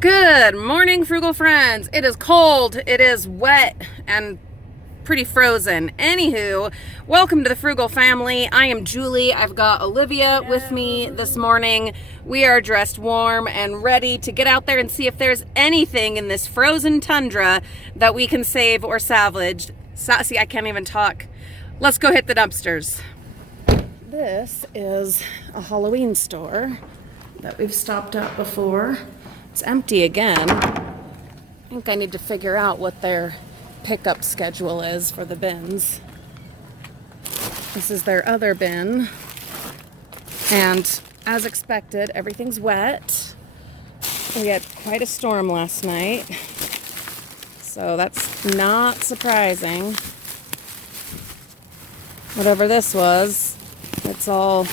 Good morning, Frugal friends. It is cold, it is wet, and pretty frozen. Anywho, welcome to the Frugal family. I am Julie. I've got Olivia with me this morning. We are dressed warm and ready to get out there and see if there's anything in this frozen tundra that we can save or salvage. See, I can't even talk. Let's go hit the dumpsters. This is a Halloween store that we've stopped at before. It's empty again. I think I need to figure out what their pickup schedule is for the bins. This is their other bin. And as expected, everything's wet. We had quite a storm last night. So that's not surprising. Whatever this was, it's all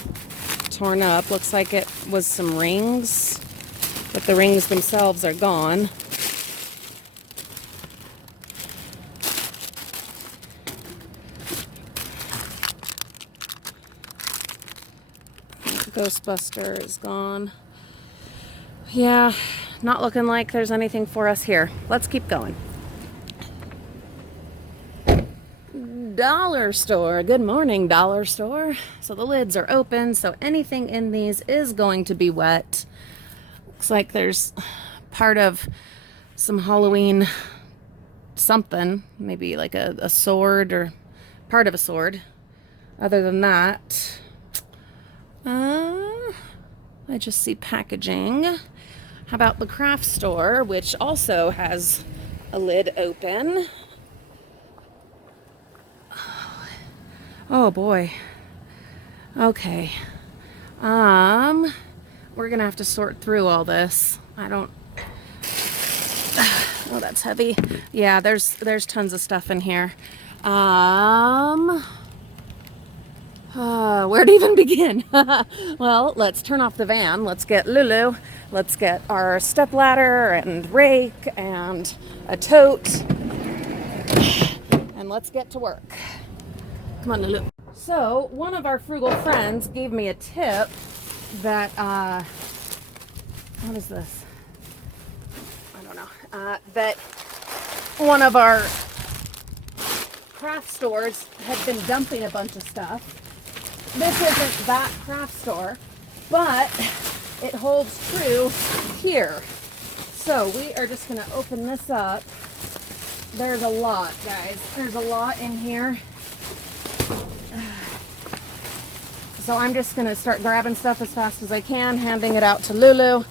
torn up. Looks like it was some rings, but the rings themselves are gone. Ghostbuster is gone. Yeah, not looking like there's anything for us here. Let's keep going. Dollar store. Good morning, dollar store. So the lids are open, so anything in these is going to be wet. Looks like there's part of some Halloween something, maybe like a sword or part of a sword. Other than that, I just see packaging. How about the craft store, which also has a lid open? Oh boy. Okay. We're gonna have to sort through all this. Oh, that's heavy. Yeah, there's tons of stuff in here. Where to even begin? Well, let's turn off the van. Let's get Lulu. Let's get our stepladder and rake and a tote. And let's get to work. Come on, Lulu. So, one of our frugal friends gave me a tip that, what is this? I don't know. That one of our craft stores had been dumping a bunch of stuff. This isn't that craft store, but it holds true here. So, we are just going to open this up. There's a lot, guys. There's a lot in here. So I'm just going to start grabbing stuff as fast as I can, handing it out to Lulu.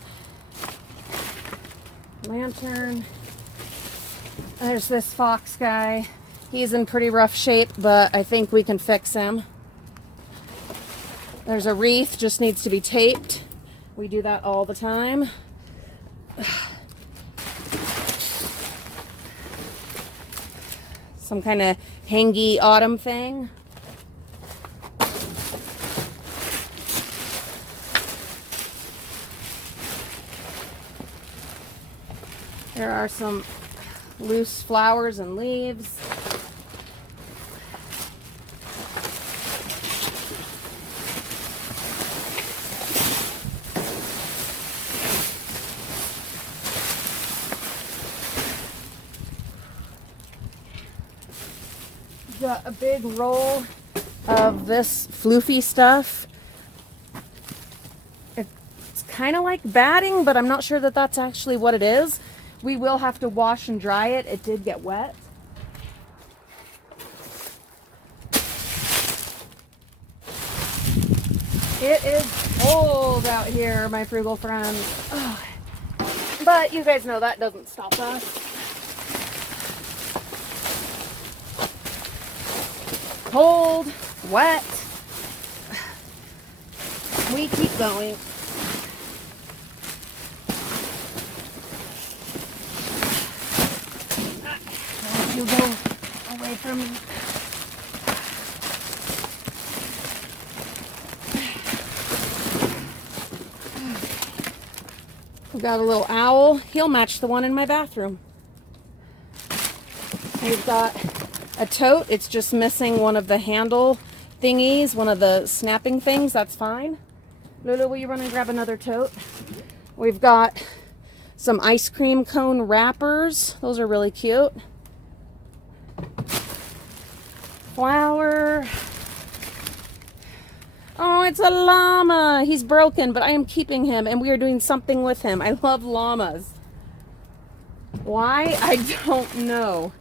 Lantern. There's this fox guy. He's in pretty rough shape, but I think we can fix him. There's a wreath, just needs to be taped. We do that all the time. Some kind of hangy autumn thing. There are some loose flowers and leaves. Got a big roll of this floofy stuff. It's kind of like batting, but I'm not sure that that's actually what it is. We will have to wash and dry it. It did get wet. It is cold out here, my frugal friends. Oh. But you guys know that doesn't stop us. Cold, wet. We keep going. You go away from me. We've got a little owl. He'll match the one in my bathroom. We've got a tote. It's just missing one of the handle thingies, one of the snapping things. That's fine. Lulu, will you run and grab another tote? We've got some ice cream cone wrappers. Those are really cute. Flower. Oh, it's a llama. He's broken, but I am keeping him, and we are doing something with him. I love llamas. Why? I don't know.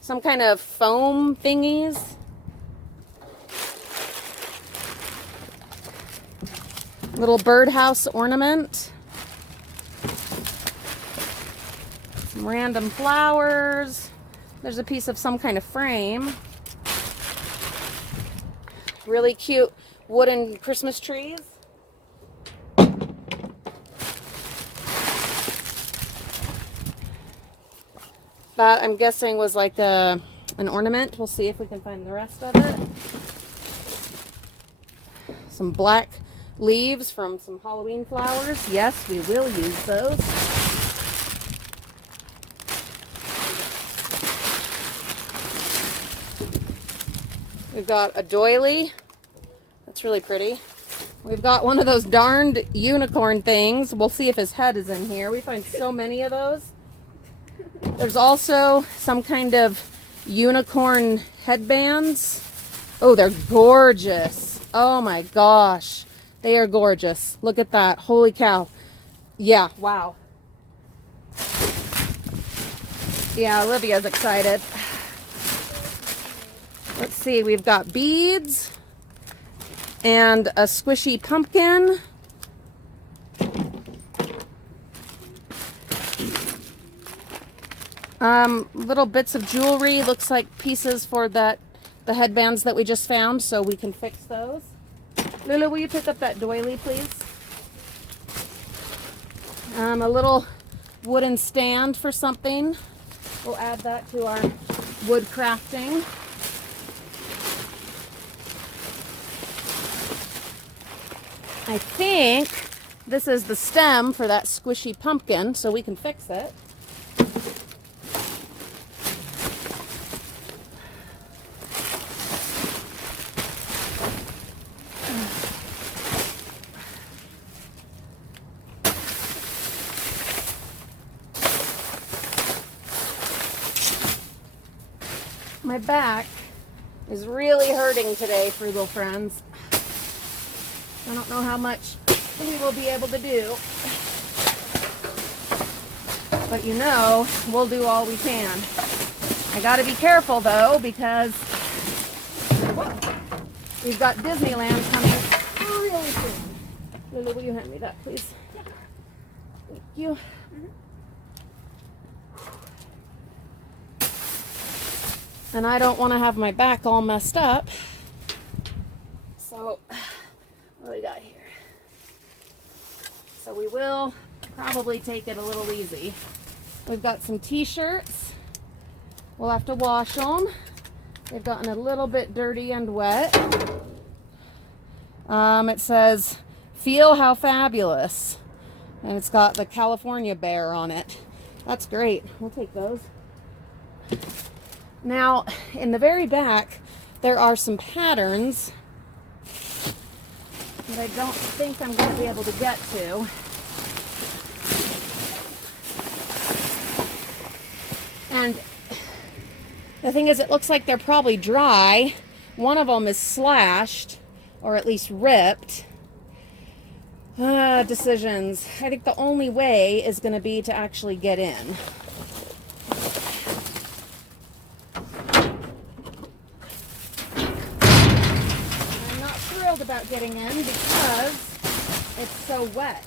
Some kind of foam thingies. Little birdhouse ornament. Some random flowers. There's a piece of some kind of frame. Really cute wooden Christmas trees. That, I'm guessing, was like an ornament. We'll see if we can find the rest of it. Some black leaves from some Halloween flowers. Yes, we will use those. We've got a doily. That's really pretty. We've got one of those darned unicorn things. We'll see if his head is in here. We find so many of those. There's also some kind of unicorn headbands. Oh, they're gorgeous. Oh my gosh. They are gorgeous. Look at that. Holy cow. Yeah, wow. Yeah, Olivia's excited. Let's see, we've got beads and a squishy pumpkin. Little bits of jewelry. Looks like pieces for the headbands that we just found, so we can fix those. Lulu, will you pick up that doily, please? A little wooden stand for something. We'll add that to our wood crafting. I think this is the stem for that squishy pumpkin, so we can fix it. My back is really hurting today, Frugal friends. I don't know how much we will be able to do. But you know, we'll do all we can. I gotta be careful though, because we've got Disneyland coming really soon. Lulu, will you hand me that, please? Yeah. Thank you. And I don't want to have my back all messed up. So, what do we got here? So we will probably take it a little easy. We've got some t-shirts. We'll have to wash them. They've gotten a little bit dirty and wet. It says, "Feel how fabulous." And it's got the California bear on it. That's great. We'll take those. Now, in the very back, there are some patterns that I don't think I'm going to be able to get to. And the thing is, it looks like they're probably dry. One of them is slashed, or at least ripped. Decisions. I think the only way is going to be to actually get in. About getting in because it's so wet.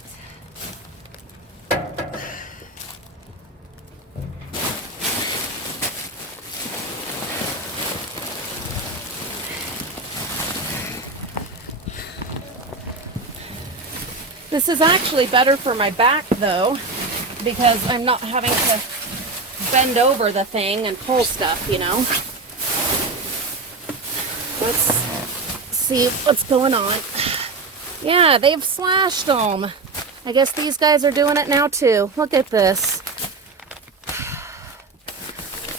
This is actually better for my back though, because I'm not having to bend over the thing and pull stuff, you know. Let's see what's going on. Yeah, they've slashed them. I guess these guys are doing it now too. Look at this.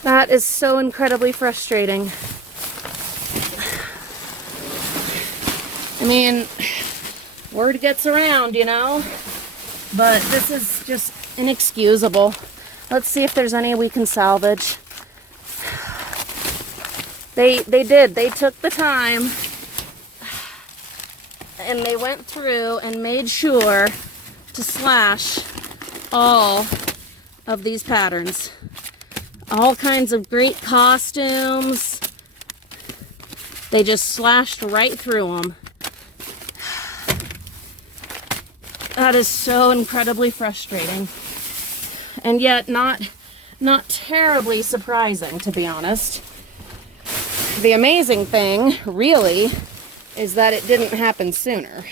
That is so incredibly frustrating. I mean, word gets around, you know. But this is just inexcusable. Let's see if there's any we can salvage. They did. They took the time and they went through and made sure to slash all of these patterns. All kinds of great costumes. They just slashed right through them. That is so incredibly frustrating. And yet not terribly surprising, to be honest. The amazing thing, really, is that it didn't happen sooner.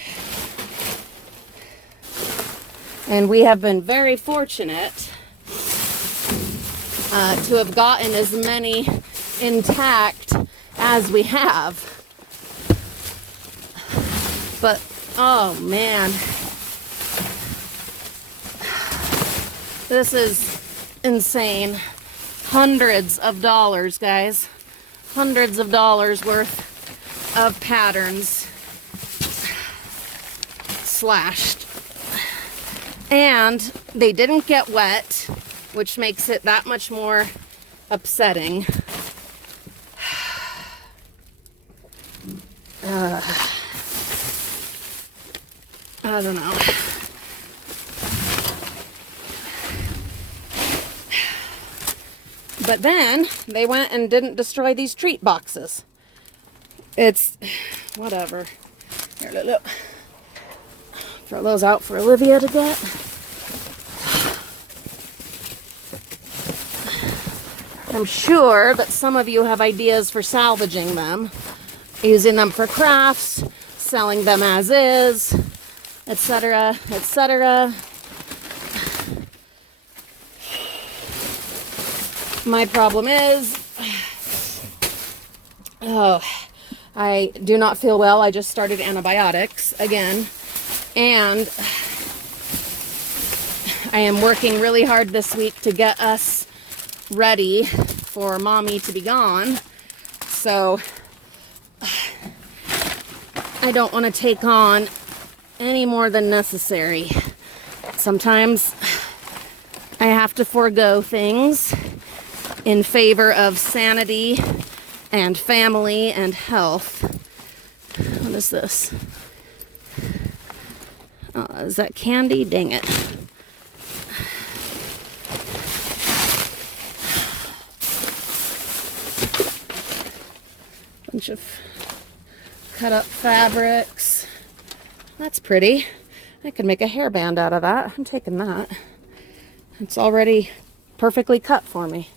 And we have been very fortunate to have gotten as many intact as we have. But, oh man. This is insane. Hundreds of dollars, guys. Hundreds of dollars worth of patterns slashed. And they didn't get wet, which makes it that much more upsetting. I don't know. But then they went and didn't destroy these treat boxes. It's whatever. Here, look. Throw those out for Olivia to get. I'm sure that some of you have ideas for salvaging them, using them for crafts, selling them as is, etc., etc. My problem is, I do not feel well. I just started antibiotics again, and I am working really hard this week to get us ready for mommy to be gone. So I don't want to take on any more than necessary. Sometimes I have to forego things in favor of sanity and family and health. What is this? Is that candy? Dang it. Bunch of cut up fabrics. That's pretty. I could make a hairband out of that. I'm taking that. It's already perfectly cut for me.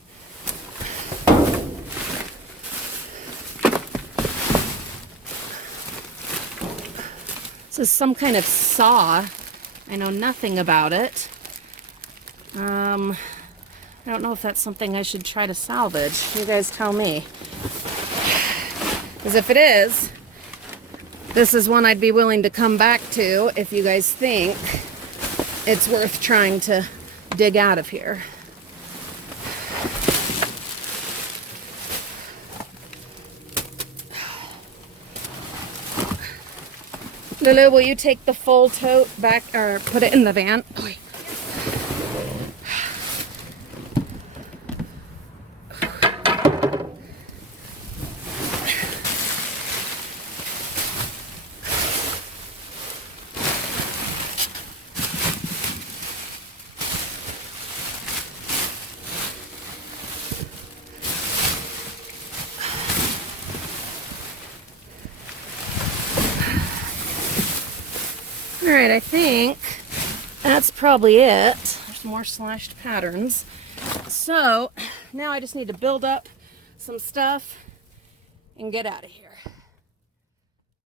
This is some kind of saw. I know nothing about it. I don't know if that's something I should try to salvage. You guys tell me. Because if it is, this is one I'd be willing to come back to if you guys think it's worth trying to dig out of here. Lulu, will you take the full tote back or put it in the van? All right, I think that's probably it. There's more slashed patterns. So now I just need to build up some stuff and get out of here.